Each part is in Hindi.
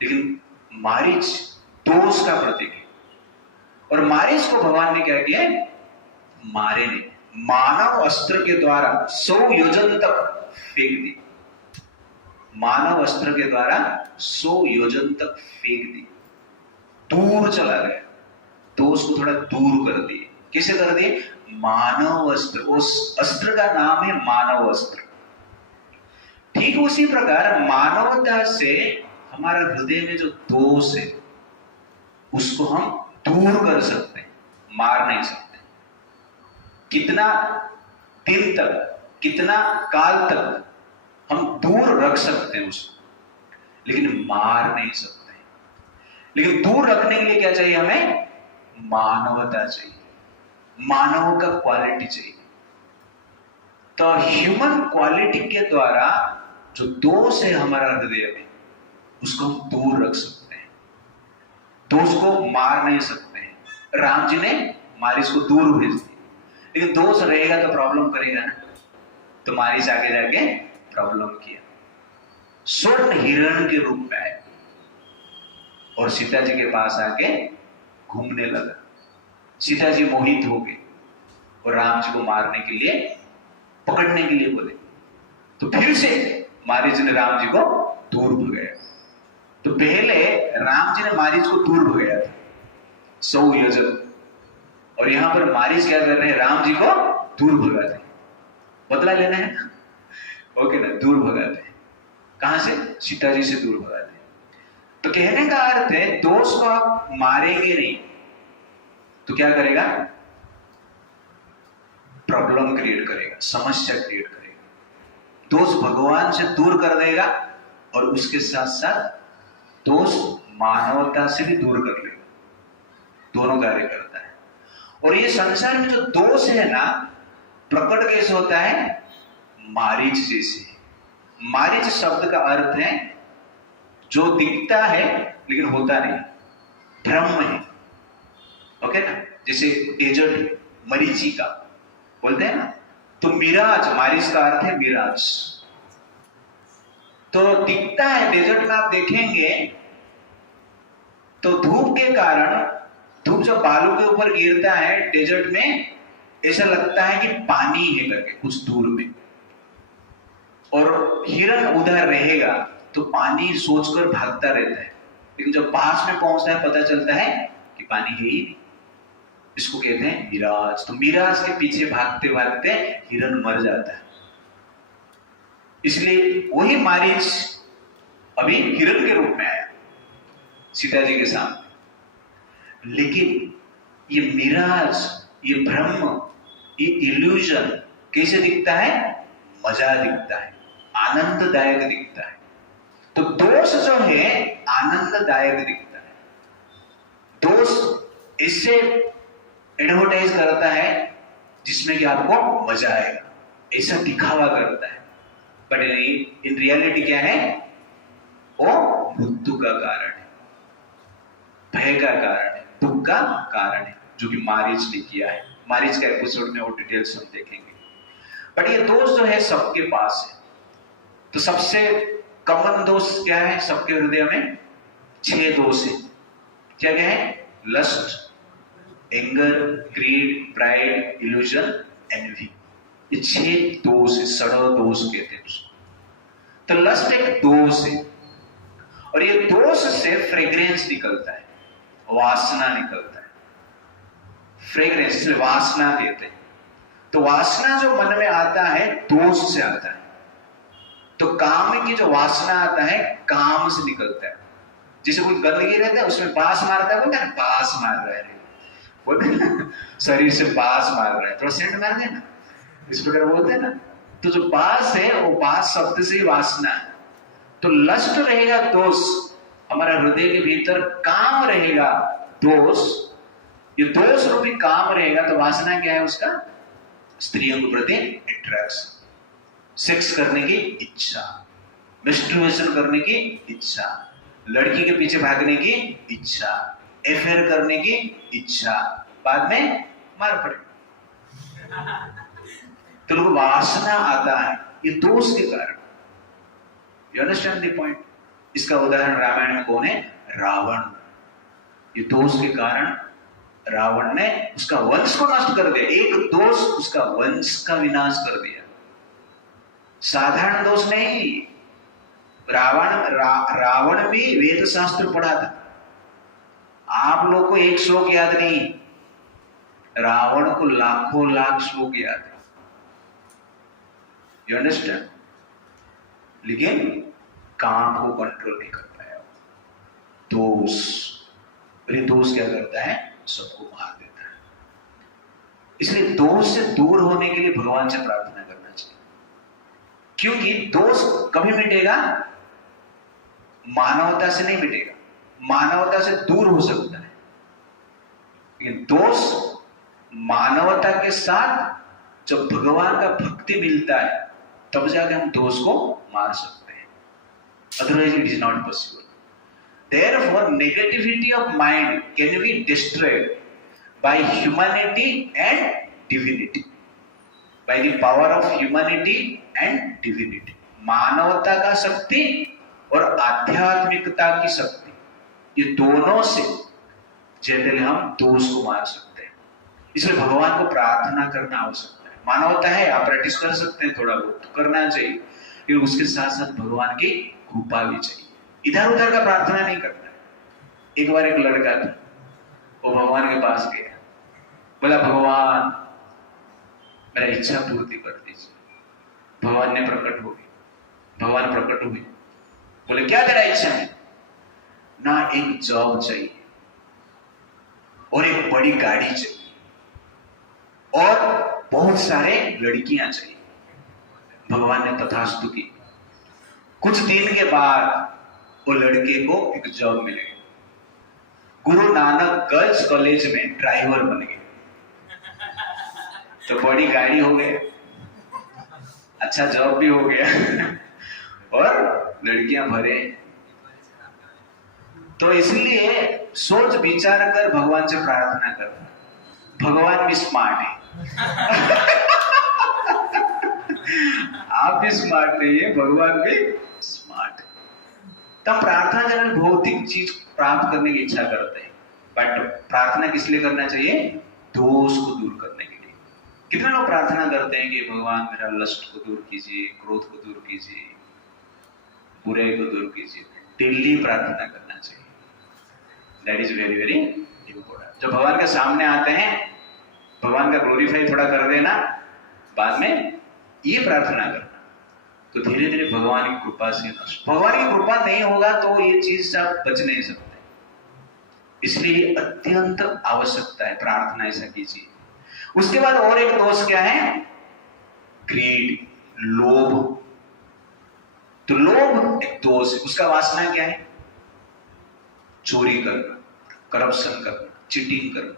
लेकिन मारीच दोष का प्रतीक है। और मारीच को भगवान ने क्या किया? मारे नहीं, मानव अस्त्र के द्वारा 100 योजन तक फेंक दी। मानव अस्त्र के द्वारा 100 योजन तक फेंक दी, दूर चला गया। तो उसको थोड़ा दूर कर दिए। कैसे कर दिए? मानव अस्त्र, उस अस्त्र का नाम है मानव अस्त्र। ठीक उसी प्रकार मानवता से हमारा हृदय में जो दोष है उसको हम दूर कर सकते हैं, मार नहीं सकते। कितना दिन तक, कितना काल तक हम दूर रख सकते हैं उसको, लेकिन मार नहीं सकते। लेकिन दूर रखने के लिए क्या चाहिए हमें? मानवता चाहिए, मानव का क्वालिटी चाहिए। तो ह्यूमन क्वालिटी के द्वारा जो दोष है हमारा हृदय में उसको हम दूर रख सकते हैं, दोष को मार नहीं सकते हैं। राम जी ने मारिच को दूर भेज दिया, लेकिन दोष रहेगा तो प्रॉब्लम करेगा ना। तो मारिच आगे जाके प्रॉब्लम किया, स्वर्ण हिरण के रूप में आया और सीता जी के पास आके घूमने लगा। सीता जी मोहित हो गए और राम जी को मारने के लिए, पकड़ने के लिए बोले। तो फिर से मारीच ने राम जी को दूर भगाया। तो पहले राम जी ने मारीच को दूर भगाया था 100 योजन, और यहां पर मारीच क्या कर रहे हैं? राम जी को दूर भगाते हैं। बदला लेना है ना, ओके ना, दूर भगाते हैं। कहां से? सीता जी से दूर भगाते हैं। तो कहने का अर्थ है दोष को आप मारेंगे नहीं तो क्या करेगा? प्रॉब्लम क्रिएट करेगा, समस्या क्रिएट करेगा। दोष भगवान से दूर कर देगा और उसके साथ साथ दोष मानवता से भी दूर कर लेगा। दोनों कार्य करता है। और ये संसार में जो दोष है ना, प्रकट कैसे होता है? मारीच जैसे। मारीच शब्द का अर्थ है जो दिखता है लेकिन होता नहीं, भ्रम है। ओके ना, जैसे डेजर्ट मरीचिका बोलते हैं ना, तो मिराज, मारिच का अर्थ है मिराज। तो दिखता है, डेजर्ट में आप देखेंगे तो धूप के कारण, धूप जब बालू के ऊपर गिरता है डेजर्ट में, ऐसा लगता है कि पानी है करके कुछ दूर में, और हिरण उधर रहेगा तो पानी सोचकर भागता रहता है, लेकिन जब पास में पहुंचता है पता चलता है कि पानी है ही नहीं। इसको कहते हैं मिराज। तो मिराज के पीछे भागते भागते हिरण मर जाता है। इसलिए वही मारीच अभी हिरण के रूप में आया सीता जी के सामने। लेकिन ये मिराज, ये भ्रम, ये इल्यूजन कैसे दिखता है? मजा दिखता है, आनंददायक दिखता है। तो दोष जो है आनंददायक दिखता है। दोष इससे एडवर्टाइज करता है जिसमें कि आपको मजा आएगा, ऐसा दिखावा करता है, बट इन रियलिटी क्या है? वो मृत्यु का कारण है, भय का कारण है, दुख का कारण है, जो कि मारीच ने किया है। मारीच का एपिसोड में वो डिटेल्स हम देखेंगे। बट ये दोष जो है सबके पास है। तो सबसे कॉमन दोष क्या है सबके हृदय में? 6 दोष है। क्या क्या है? Lust, anger, greed, pride, illusion, envy. ये 6 दोष है, सड़ो दोष कहते हैं उसको। तो लस्ट एक दोष है, और ये दोष से फ्रेग्रेंस निकलता है, वासना निकलता है। फ्रेग्रेंस, इसलिए वासना कहते हैं। तो वासना जो मन में आता है दोष से आता है। तो काम की जो वासना आता है काम से निकलता है। जैसे कोई गंदगी रहता है उसमें बांस मारता है, बोलता है बांस मार रहा है, बोलते हैं ना, शरीर से बांस मार रहा है, थोड़ा सेंट मार दे ना, इस प्रकार बोलते हैं ना। तो जो बांस है वो बांस शब्द से ही वासना है। तो लस्ट रहेगा दोष, हमारा हृदय के भीतर काम रहेगा दोष। ये दोष रूपी काम रहेगा तो वासना क्या है उसका? स्त्रियों के प्रति अट्रैक्शन, सेक्स करने की इच्छा, मैस्टरबेशन करने की इच्छा, लड़की के पीछे भागने की इच्छा, अफेयर करने की इच्छा, बाद में मार पड़े। तो वासना आता है ये दोष के कारण। You understand the point? इसका उदाहरण रामायण में कौन है? रावण। ये दोष के कारण रावण ने उसका वंश को नष्ट कर दिया। एक दोष उसका वंश का विनाश कर दिया। साधारण दोष नहीं। रावण भी वेद शास्त्र पढ़ा था। आप लोग को एक श्लोक याद नहीं, रावण को लाखों लाख श्लोक याद है। You understand? लेकिन काम को कंट्रोल नहीं कर पाया। दोष, अरे दोष क्या करता है? सबको मार देता है। इसलिए दोष से दूर होने के लिए भगवान से प्रार्थना करना चाहिए, क्योंकि दोष कभी मिटेगा? मानवता से नहीं मिटेगा। मानवता से दूर हो सकता है, लेकिन दोष मानवता के साथ जब भगवान का भक्ति मिलता है तब जाके हम दोष को मार सकते हैं। Otherwise it is not possible. Therefore, negativity of mind can be destroyed by humanity and divinity. By the power of humanity and divinity. मानवता का शक्ति और आध्यात्मिकता की शक्ति, ये दोनों से जनरली हम दोष को मार सकते हैं। इसलिए भगवान को प्रार्थना करना आवश्यक है। मानवता है, आप प्रैक्टिस कर सकते हैं, थोड़ा बहुत तो करना चाहिए, लेकिन उसके साथ साथ भगवान की कृपा भी चाहिए। इधर उधर का प्रार्थना नहीं करना है। एक बार एक लड़का था, वो भगवान के पास गया, बोला भगवान मेरा इच्छा पूर्ति कर दीजिए। भगवान ने प्रकट हो गए। भगवान प्रकट हुए, बोले क्या तेरा इच्छा है? ना एक जॉब चाहिए और एक बड़ी गाड़ी चाहिए और बहुत सारे लड़कियां चाहिए। भगवान ने तथास्तु की। कुछ दिन के बाद वो लड़के को एक जॉब मिल गई। गुरु नानक गर्ल्स कॉलेज में ड्राइवर बन गए। तो बड़ी गाड़ी हो गई, अच्छा जॉब भी हो गया और लड़कियां भरे। तो इसलिए सोच विचार कर भगवान से प्रार्थना कर। भगवान भी स्मार्ट है आप भी स्मार्ट नहीं है, भगवान भी स्मार्ट है। तब प्रार्थना जब भौतिक चीज प्राप्त करने की इच्छा करते हैं, बट प्रार्थना किस लिए करना चाहिए? दोष को दूर करने के लिए। कितने लोग प्रार्थना करते हैं कि भगवान मेरा लस्ट को दूर कीजिए, क्रोध को दूर कीजिए, बुरे को दूर कीजिए। डेली प्रार्थना करना चाहिए। That is very very important. जब भगवान के सामने आते हैं, भगवान का ग्लोरीफाई थोड़ा कर देना, बाद में ये प्रार्थना करना, तो धीरे धीरे भगवान की कृपा से नष्ट। भगवान की कृपा नहीं होगा तो ये चीज से आप बच नहीं सकते। इसलिए अत्यंत आवश्यकता है, प्रार्थना ऐसा कीजिए। उसके बाद और एक दोष क्या है? ग्रीड, लोभ। तो लोभ एक दोष है। उसका वासना क्या है? चोरी करना, करप्शन करना, चीटिंग करना।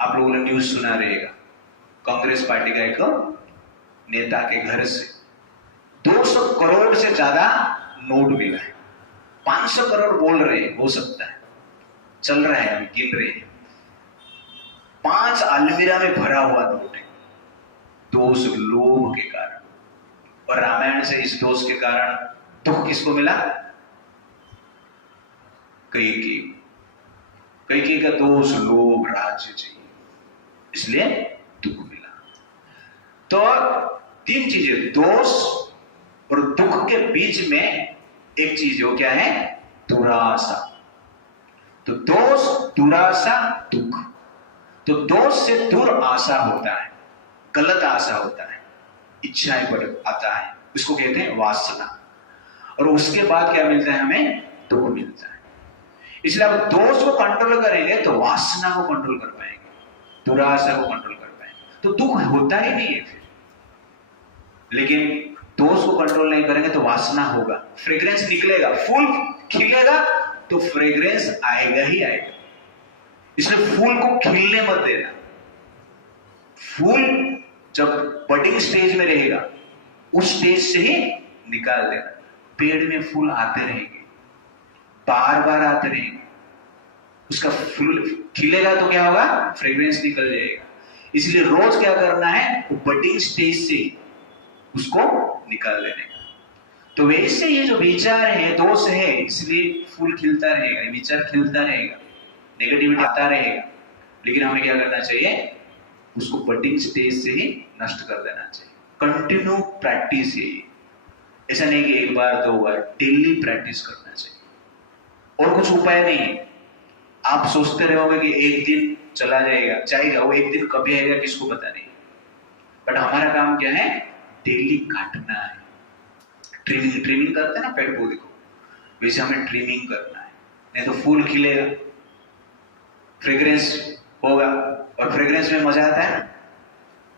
आप लोगों ने न्यूज सुना रहेगा, कांग्रेस पार्टी का एक नेता के घर से 200 करोड़ से ज्यादा नोट मिला है। 500 करोड़ बोल रहे हैं, हो सकता है, चल रहा है, अभी गिन रहे हैं। 5 अलमीरा में भरा हुआ नोट है। दोष लोभ के कारण। और रामायण से इस दोष के कारण दुख किसको मिला? कैकेयी का दोष लोभ, राज्य चाहिए, इसलिए दुख मिला। तो 3 चीजें, दोष और दुख के बीच में एक चीज हो, क्या है? दुराशा। तो दोष, दुराशा, दुख। तो दोष से दूर आशा होता है, गलत आशा होता है, इच्छाएं बढ़ आता है, उसको कहते हैं वासना। और उसके बाद क्या मिलता है हमें? दुख मिलता है। इसलिए आप दोष को कंट्रोल करेंगे तो वासना को कंट्रोल कर पाएंगे, दुराशा को कंट्रोल कर पाएंगे, तो दुख होता ही नहीं है फिर। लेकिन दोष को कंट्रोल नहीं करेंगे तो वासना होगा, फ्रेग्रेंस निकलेगा, फूल खिलेगा तो फ्रेग्रेंस आएगा ही आएगा। इसलिए फूल को खिलने मत देना। फूल जब बडिंग स्टेज में रहेगा उस स्टेज से ही निकाल देना। पेड़ में फूल आते रहेंगे, बार बार आते रहेंगे। उसका फूल खिलेगा तो क्या होगा? फ्रेग्रेंस निकल जाएगा। इसलिए रोज क्या करना है? वो बडिंग स्टेज से उसको निकाल लेने का। तो वैसे ये जो विचार है दोष है, इसलिए फूल खिलता रहेगा, विचार खिलता रहेगा, नेगेटिविटी आता रहेगा। लेकिन हमें क्या करना चाहिए, उसको बडिंग स्टेज से ही नष्ट कर देना चाहिए। कंटिन्यू प्रैक्टिस है, ऐसा नहीं कि एक बार दो बार, डेली प्रैक्टिस करना चाहिए। और कुछ उपाय नहीं है। आप सोचते रहोगे कि एक दिन चला जाएगा, वो एक दिन कभी आएगा किसको पता नहीं। बट हमारा काम क्या है, डेली काटना है। ट्रिमिंग करते हैं ना पेड़ पौधे को, वैसे हमें ट्रिमिंग करना है, नहीं तो फूल खिलेगा, फ्रेग्रेंस होगा, और फ्रेग्रेंस में मजा आता है,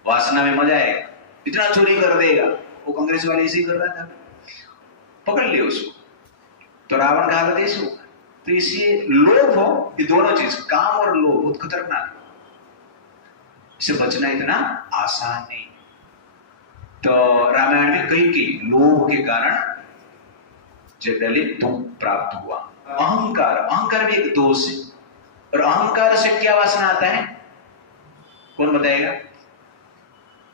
वासना में मजा आएगा। इतना चोरी कर देगा, वो कांग्रेस वाले ऐसे ही कर रहा था, पकड़ लिया उसको। तो रावण का हालत ऐसे होगा। तो इसलिए लोभ हो, ये दोनों चीज, काम और लोभ बहुत खतरनाक है, इससे बचना इतना आसान नहीं। तो रामायण में कई लोभ के कारण जगदली दुख प्राप्त हुआ। अहंकार भी एक दोष है। और अहंकार से क्या वासना आता है, कौन बताएगा?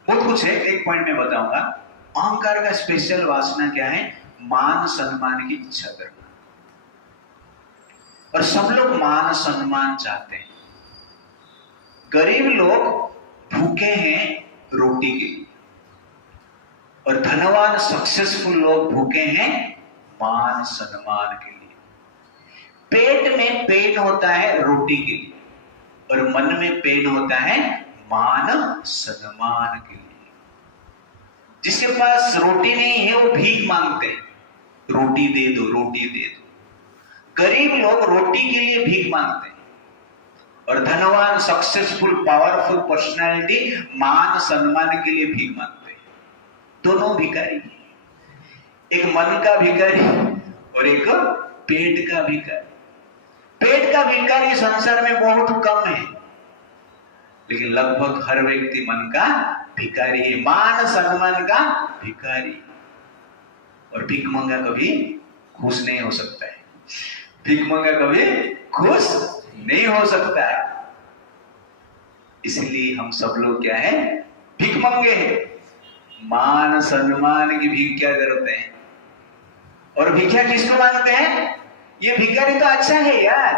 बहुत कुछ है, एक पॉइंट में बताऊंगा। अहंकार का स्पेशल वासना क्या है, मान सम्मान की इच्छा करना। और सब लोग मान सम्मान चाहते हैं। गरीब लोग भूखे हैं रोटी के लिए, और धनवान सक्सेसफुल लोग भूखे हैं मान सम्मान के लिए। पेट में पेन होता है रोटी के लिए, और मन में पेन होता है मान सम्मान के लिए। जिसके पास रोटी नहीं है वो भीख मांगते हैं, रोटी दे दो, रोटी दे दो। गरीब लोग रोटी के लिए भीख मांगते हैं, और धनवान सक्सेसफुल पावरफुल पर्सनालिटी मान सम्मान के लिए भीख मांगते हैं। दोनों भिखारी, एक मन का भिखारी और एक पेट का भिखारी। पेट का भिखारी संसार में बहुत कम है, लेकिन लगभग हर व्यक्ति मन का भिखारी है, मान सम्मान का भिखारी। और भीख मंगा कभी खुश नहीं हो सकता है, भीख मंगा कभी खुश नहीं हो सकता है। इसलिए हम सब लोग क्या है, भीख मंगे हैं। मान सम्मान की भीख क्या करते हैं, और भिक्षा किसको मांगते हैं? ये भिखारी तो अच्छा है यार,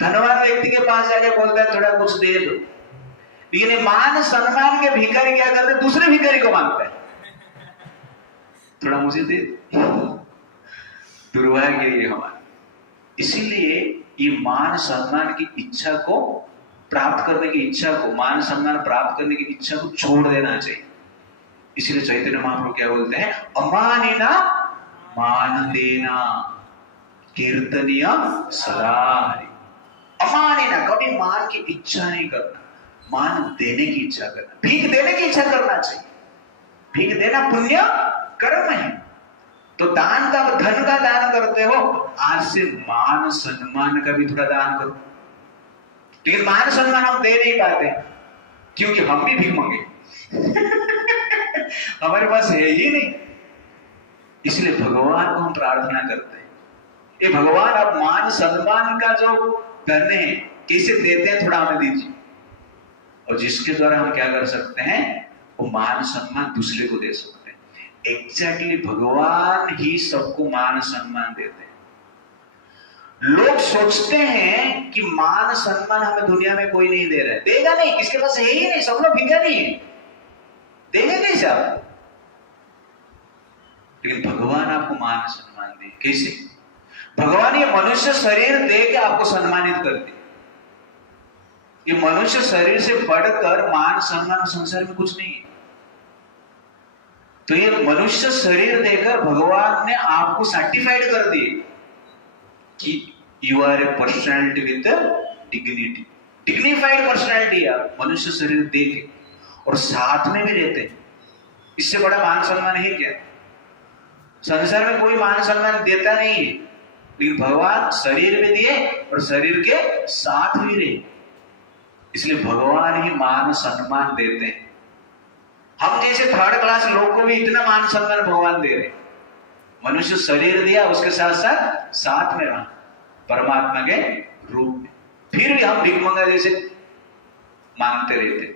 धनवान व्यक्ति के पास जाके बोलता है थोड़ा कुछ दे दो। लेकिन मान सम्मान के भिखारी क्या करते हैं, दूसरे भिखारी को मांगता है, थोड़ा मुझे दे दो। दुर्भाग्य ये हमारा। इसीलिए ये मान सम्मान की इच्छा को प्राप्त करने की इच्छा को, मान सम्मान प्राप्त करने की इच्छा को छोड़ देना चाहिए। इसीलिए चैतन्य महाप्रभु क्या बोलते हैं, अमानिना मान देना कीर्तनीय सदा हरि। अमानिना, कभी मान की इच्छा नहीं करना, मान देने की इच्छा करना, भीख देने की इच्छा करना चाहिए। भीख देना पुण्य कर्म है। तो दान का, धन का दान करते हो, आज से मान सम्मान का भी थोड़ा दान करो। लेकिन मान सम्मान हम दे नहीं पाते, क्योंकि हम भी भीख मांगे हमारे पास है ही नहीं। इसलिए भगवान को हम प्रार्थना करते हैं, ये भगवान आप मान सम्मान का जो धन है कैसे देते हैं, थोड़ा हमें दीजिए। और जिसके द्वारा हम क्या कर सकते हैं, वो मान सम्मान दूसरे को दे सकते हैं। एग्जैक्टली भगवान ही सबको मान सम्मान देते हैं। लोग सोचते हैं कि मान सम्मान हमें दुनिया में कोई नहीं दे रहा है, देगा नहीं, किसके पास है ही नहीं, सब लोग भिखारी है, देंगे नहीं सब। लेकिन भगवान आपको मान सम्मान दे, कैसे? भगवान ये मनुष्य शरीर दे के आपको सम्मानित करते। ये मनुष्य शरीर से बढ़कर मान सम्मान संसार में कुछ नहीं है। तो ये मनुष्य शरीर देकर भगवान ने आपको सर्टिफाइड कर दिए कि you are a personality with dignity, dignified personality. आप मनुष्य शरीर दे के और साथ में भी रहते हैं, इससे बड़ा मान सम्मान है क्या? संसार में कोई मान सम्मान देता नहीं है, लेकिन भगवान शरीर में दिए और शरीर के साथ भी रहे। इसलिए भगवान ही मान सम्मान देते हैं। हम जैसे थर्ड क्लास लोग को भी इतना मान सम्मान भगवान दे रहे। मनुष्य शरीर दिया, उसके साथ साथ साथ में रहा परमात्मा के रूप में, फिर भी हम भीख मंगा जैसे मांगते रहते।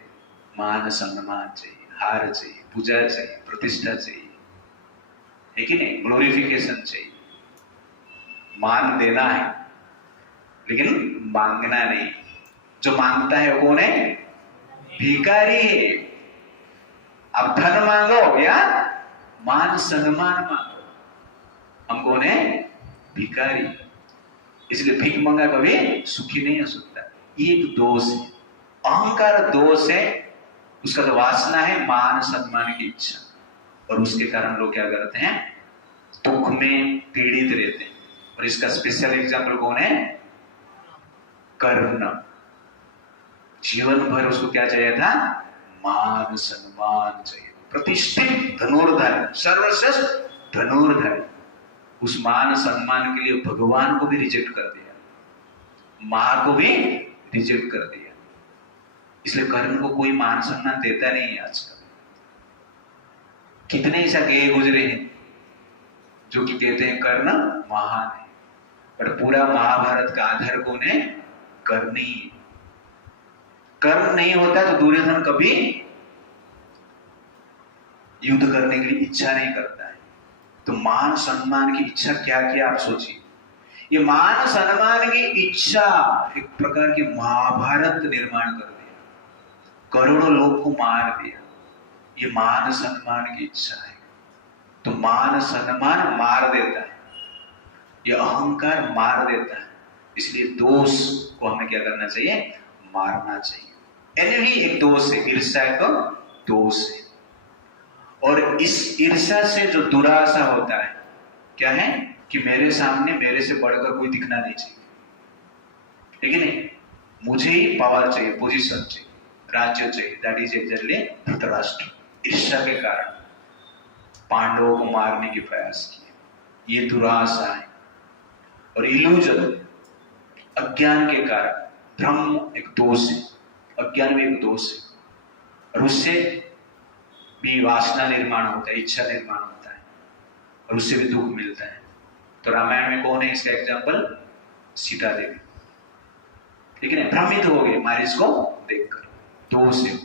मान सम्मान चाहिए, हार चाहिए, पूजा चाहिए, प्रतिष्ठा चाहिए, है कि नहीं? ग्लोरिफिकेशन चाहिए, मान देना है लेकिन मांगना नहीं। जो मांगता है वो कौन है? भिखारी है। आप धन मांगो या मान सम्मान मांगो, हम कौन है? भिखारी। इसलिए भीख मांगा कभी सुखी नहीं हो सकता। ये एक दोष है, अहंकार दोष है। उसका तो वासना है मान सम्मान की इच्छा, और उसके कारण लोग क्या करते हैं? दुख में पीड़ित रहते हैं। और इसका स्पेशल एग्जाम्पल कौन है? कर्ण। जीवन भर उसको क्या चाहिए था? मान सम्मान चाहिए, प्रतिष्ठित धनुर्धर, सर्वश्रेष्ठ धनुर्धर। उस मान सम्मान के लिए भगवान को भी रिजेक्ट कर दिया, मां को भी रिजेक्ट कर दिया। इसलिए कर्ण को कोई मान सम्मान देता नहीं है आजकल। कितने ऐसा गए गुजरे हैं जो कि कहते हैं कर्ण महान है, पर पूरा महाभारत का आधार कौन है? कर्ण ही है। कर्ण नहीं होता तो दुर्योधन कभी युद्ध करने के लिए इच्छा नहीं करता है। तो मान सम्मान की इच्छा क्या किया आप सोचिए। ये मान सम्मान की इच्छा एक प्रकार की महाभारत निर्माण कर दिया, करोड़ों लोग को मार दिया। ये मान सम्मान की इच्छा है। तो मान सम्मान मार देता है, ये अहंकार मार देता है। इसलिए दोष को हमें क्या करना चाहिए? मारना चाहिए। एनवी एक दोष है, ईर्ष्या का दोष है। और इस ईर्ष्या से जो दुराशा होता है क्या है? कि मेरे सामने मेरे से बढ़कर कोई दिखना नहीं चाहिए, ठीक है नहीं? मुझे ही पावर चाहिए, पोजीशन चाहिए, राज्य चाहिए। That is exactly Dhritarashtra. ईर्ष्या के कारण पांडवों को मारने के प्रयास किए। ये दुराशा है। और इल्यूजन, अज्ञान के कारण, भ्रम एक दोष है, अज्ञान भी एक दोष है। और उससे भी वासना निर्माण होता है, इच्छा निर्माण होता है, और उससे भी दुख मिलता है। तो रामायण में कौन है इसका एग्जाम्पल? सीता देवी, ठीक है ना? भ्रमित हो गए मारीच को देखकर, दोष है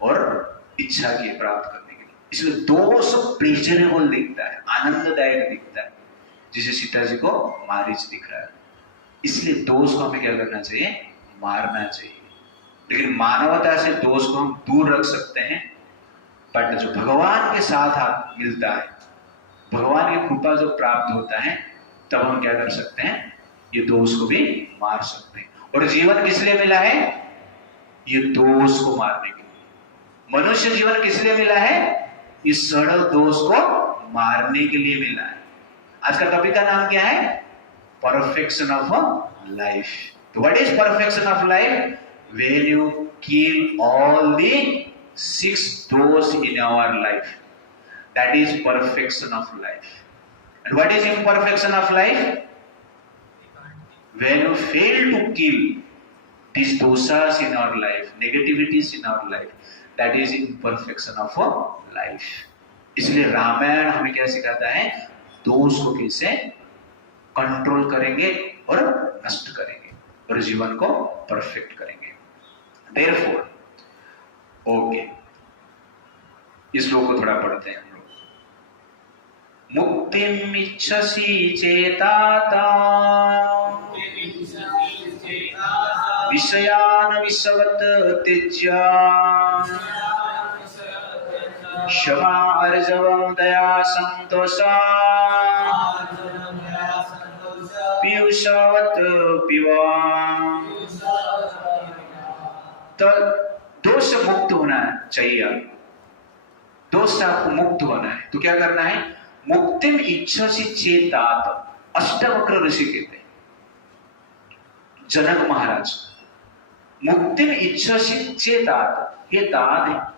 और इच्छा की प्राप्त करने के लिए। इसलिए दोष प्लेजरेबल दिखता है, आनंददायक दिखता है, जिसे सीता जी को मारीच दिख रहा है। इसलिए दोष को हमें क्या करना चाहिए? मारना चाहिए। लेकिन मानवता से दोष को हम दूर रख सकते हैं। बट जो भगवान के साथ मिलता है, भगवान की कृपा जो प्राप्त होता है, तब हम क्या कर सकते हैं? ये दोष को भी मार सकते हैं। और जीवन किस लिए मिला है? ये दोष को मारने के लिए। मनुष्य जीवन किस लिए मिला है? इस सड़ल दोष को मारने के लिए मिला है। आज का टॉपिक का नाम क्या है? Perfection of life. तो what is perfection of life? When you kill all the 6 doors in our life, that is perfection of life. And what is imperfection of life? When you fail to kill these dosas in our life, negativities in our life, that is imperfection of life. इसलिए रामायण हमें क्या सिखाता है? दोष को कैसे कंट्रोल करेंगे और नष्ट करेंगे और जीवन को परफेक्ट करेंगे। Therefore, ओके, इस श्लोक को थोड़ा पढ़ते हैं हम लोग। मुक्तिम इच्छसि चेताता विषयान विषवत त्यज्य क्षमा अर्जवं दया संतोषा पीयूषवत पिबा। तो दोष से मुक्त होना चाहिए, दोष से आपको मुक्त होना है। तो क्या करना है? मुक्तिम इच्छसि चेतात। अष्टवक्र ऋषि कहते हैं, जनक महाराज, मुक्तिम इच्छसि चेतात, ये तात है।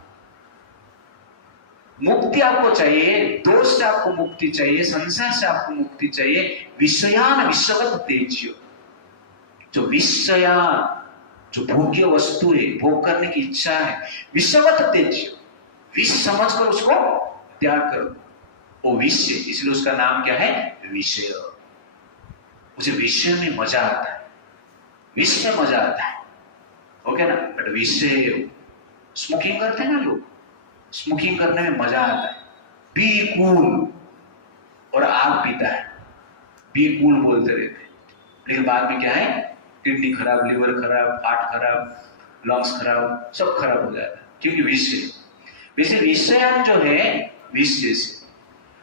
मुक्ति आपको चाहिए, दोष से आपको मुक्ति चाहिए, संसार से आपको मुक्ति चाहिए। विषयान विषवत तेज्य, जो विषयान, जो भोग्य वस्तु है, भोग करने की इच्छा है, विषवत तेज्य, विष समझकर उसको त्याग करो। वो विषय, इसलिए उसका नाम क्या है? विषय। मुझे विषय में मजा आता है, विष में मजा आता है, ओके ना? बट विषय, स्मोकिंग करते हैं ना लोग, स्मोकिंग करने में मजा आता है। बी कूल, और आग पीता है, बी कूल बोलते रहते, लेकिन बाद में क्या है, किडनी खराब, लिवर खराब, हार्ट खराब, लंग्स खराब, सब खराब हो जाता है, क्योंकि विष से। वैसे विषयान जो है विष जैसे,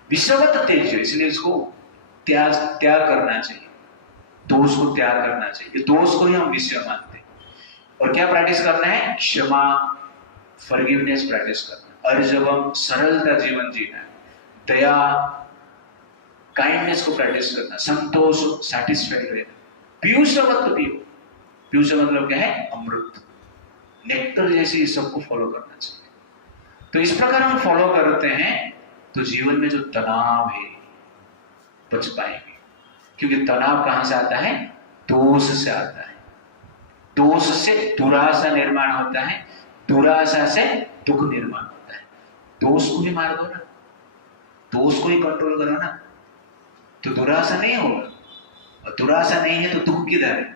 विषवत तेज, इसलिए इसको त्याग करना चाहिए, दोष को त्याग करना चाहिए। दोष को ही हम विषय मानते हैं। और क्या प्रैक्टिस करना है? क्षमा, फॉरगिवनेस प्रैक्टिस करना, अर्जवम, सरलता जीवन जीना है, दया, काइंडनेस को प्रैक्टिस करना, संतोष, सैटिस्फाइड रहना, पीयूष मत पियो, पीयूष मतलब क्या है? अमृत, नेक्टर जैसे इस सबको फॉलो करना चाहिए। तो इस प्रकार हम फॉलो करते हैं तो जीवन में जो तनाव है बच पाएंगे, क्योंकि तनाव कहां से आता है? दोष से आता है। दोष से दुराशा निर्माण होता है, दुराशा से दुख निर्माण होता है। दोष को ही मार दो ना, दोष को ही कंट्रोल करो ना, तो दुराशा नहीं होगा, और दुराशा नहीं है तो दुख किधर है?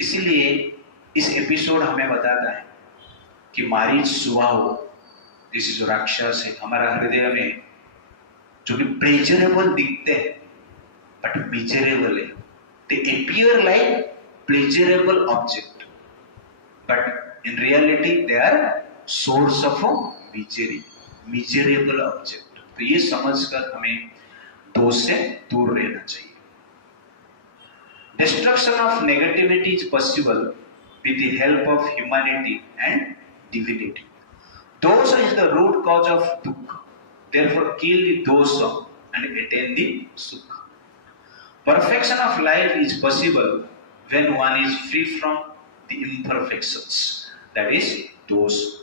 इसीलिए इस एपिसोड हमें बताता है कि मारीच स्वभाव जैसे जो राक्षस है हमारा हृदय में, जो कि प्लेजरेबल दिखते हैं बट मिजरेबल है, they appear like pleasurable object but in reality they are source of misery, miserable object। तो ये समझकर हमें दोष से दूर रहना चाहिए। Destruction of negativity is possible with the help of humanity and divinity। Dosha is the root cause of dukkha, therefore kill the dosha and attain the sukha। Perfection of life is possible when one is free from the imperfections, that is dosha।